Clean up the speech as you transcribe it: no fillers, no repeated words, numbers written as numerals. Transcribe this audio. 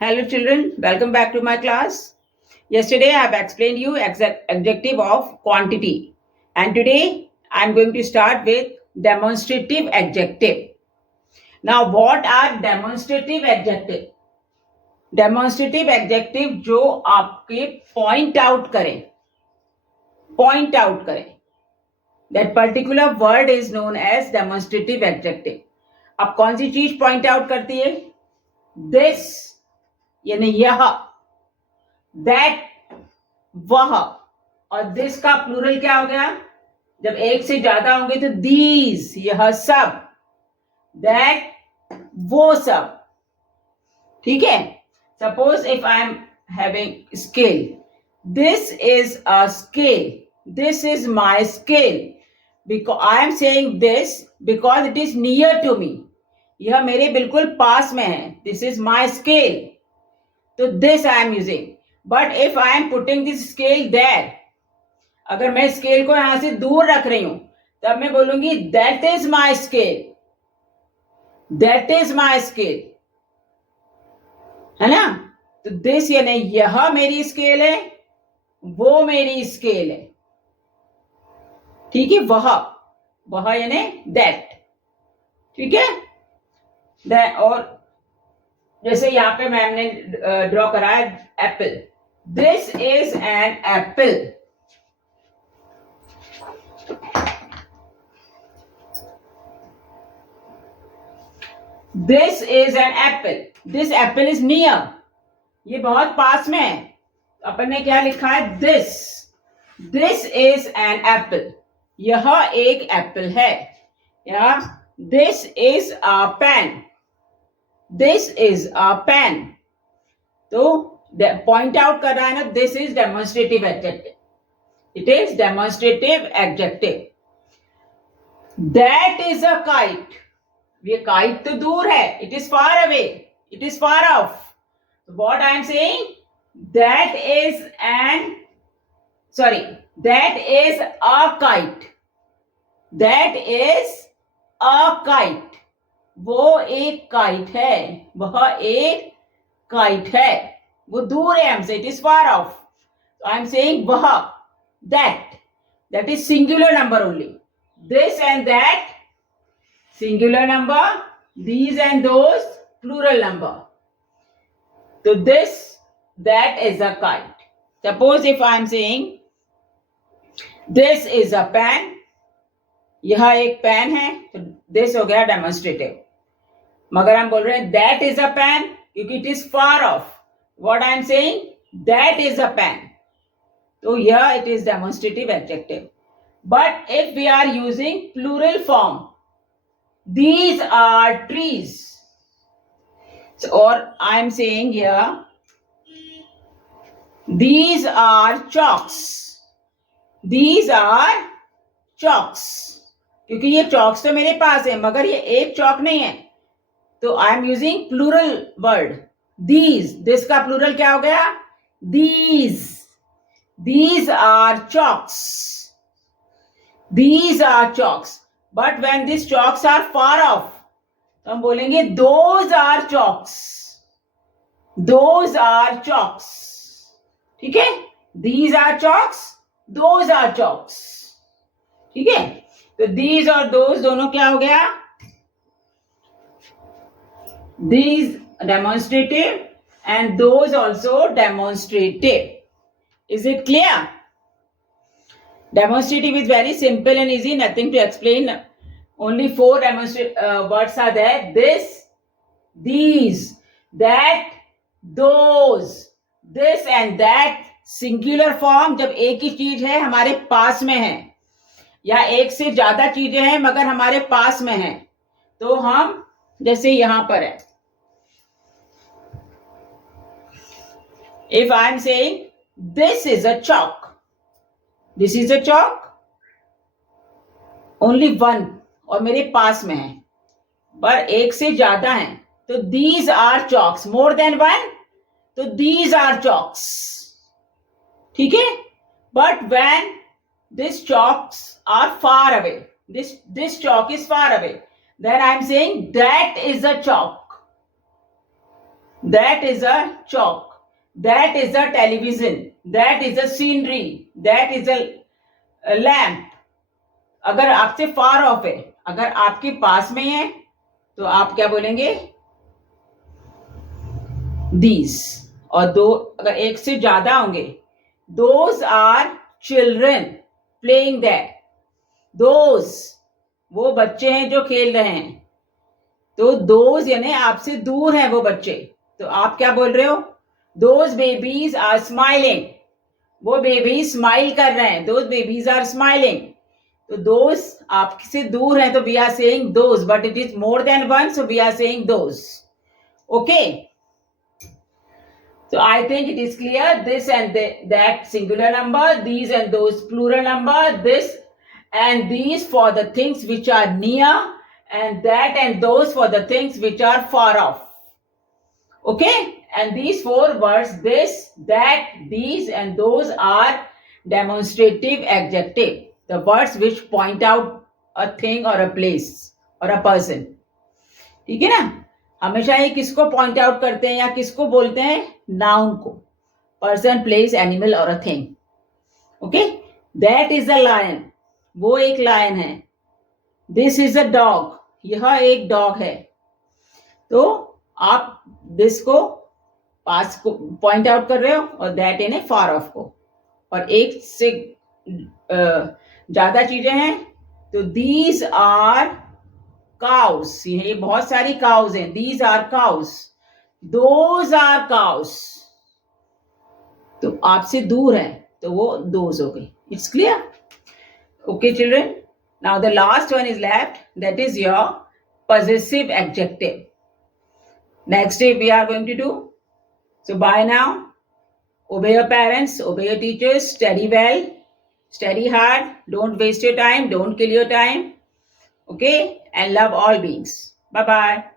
Hello children, welcome back to my class. Yesterday I have explained you exact adjective of quantity and today I am going to start with demonstrative adjective. Now what are demonstrative adjective? Demonstrative adjective जो आपके point out करें. That particular word is known as demonstrative adjective. अब कौन सी चीज point out करती है? This यानी यह, that वह, और दिस का प्लूरल क्या हो गया? जब एक से ज्यादा होंगे तो दीज, यह सब, दैट वो सब. ठीक है. Suppose if I am having scale, this is a scale, this is my scale. Because I am saying this because it is near to me, यह मेरे बिल्कुल पास में है. दिस इज माई स्केल, तो this I am using. But if I am putting this scale there, अगर मैं scale को यहां से दूर रख रही हूं तब मैं बोलूंगी that is my scale, that is my scale, है ना. तो दिस यानी यह मेरी स्केल है, वो मेरी स्केल है. ठीक है. वह यानी दैट. ठीक है. और जैसे यहां पे मैम ने ड्रॉ करा है Apple. This is an Apple. This is an Apple. This Apple is near, ये बहुत पास में है. अपन ने क्या लिखा है? This. This is an apple, यह एक एप्पल है. या this is a pen, this is a pen. तो पॉइंट आउट कर रहा है ना, this is demonstrative adjective. It is demonstrative adjective. That is a kite, ये काइट तो दूर है, it is far away, it is far off. What I am saying, that is an sorry that is a kite, that is a kite. वो एक kite है, वह एक kite है, वो दूर है हमसे, it is far off. I am saying वह, that is singular number only. This and that singular number, these and those plural number. So this, that is a kite. Suppose if I am saying this is a pen, यह एक pen है, तो this हो गया demonstrative. मगर हम बोल रहे हैं that is a pen क्योंकि it is far off. What I am saying, that is a pen. तो यह it is demonstrative adjective. But if we are using plural form, these are trees. So, or I am saying here, these are chalks. These are chalks. क्योंकि ये chalks तो मेरे पास है मगर ये एक chalk नहीं है, तो I am using plural word. These, this का plural क्या हो गया? These. These are chalks. These are chalks. But when these chalks are far off, तो हम बोलेंगे those are chalks. Those are chalks. ठीक है. These are chalks, those are chalks. ठीक है. तो these और those दोनों क्या हो गया? These demonstrative and those also demonstrative. Is it clear? Demonstrative is very simple and easy, nothing to explain. Only four words are there. This, these, that, those. This and that. Singular form जब एक ही चीज है हमारे पास में है, या एक से ज्यादा चीजें हैं मगर हमारे पास में है, तो हम जैसे यहां पर है. If I am saying this is a chalk, this is a chalk, only one, और मेरे पास में है, पर एक से ज्यादा है, तो these are chalks. More than one, तो दीज आर चॉक्स. ठीक है. But when this chalks are far away, this chalk is far away, then I am saying that is a chalk. That is a chalk. That is a television. That is a scenery. That is a lamp. अगर आपसे far off है, अगर आपके पास में है तो आप क्या बोलेंगे? These. और दो अगर एक से ज्यादा होंगे, those are children playing there. Those वो बच्चे हैं जो खेल रहे हैं. तो those यानी आपसे दूर हैं वो बच्चे. तो आप क्या बोल रहे हो? Those babies are smiling. वो बेबी स्माइल कर रहे हैं. Those babies are smiling. तो those आपसे दूर हैं तो we are saying those, but it is more than one, so we are saying those. Okay. So I think it is clear. This and that singular number, these and those plural number, this and these for the things which are near, and that and those for the things which are far off. Okay? And these four words, this, that, these and those are demonstrative adjective. The words which point out a thing or a place or a person. ठीक है ना? हमेशा ये किसको point out करते हैं या किसको बोलते हैं? नाउन को. पर्सन, प्लेस, एनिमल और a thing. Okay? That is a lion. वो एक लायन है. This is a dog. यह एक डॉग है. तो आप दिस को पास को पॉइंट आउट कर रहे हो और दैट यानी फार ऑफ को. और एक से ज्यादा चीजें हैं तो दीज आर काउस. ये बहुत सारी काउस हैं. These are cows. Those are cows. तो आपसे दूर है तो वो दोज हो गई. It's clear? Okay children. Now the last one is left. That is your possessive adjective. Next day we are going to do. So bye now. Obey your parents, obey your teachers, study well, study hard, don't waste your time, don't kill your time. Okay? And love all beings. Bye bye.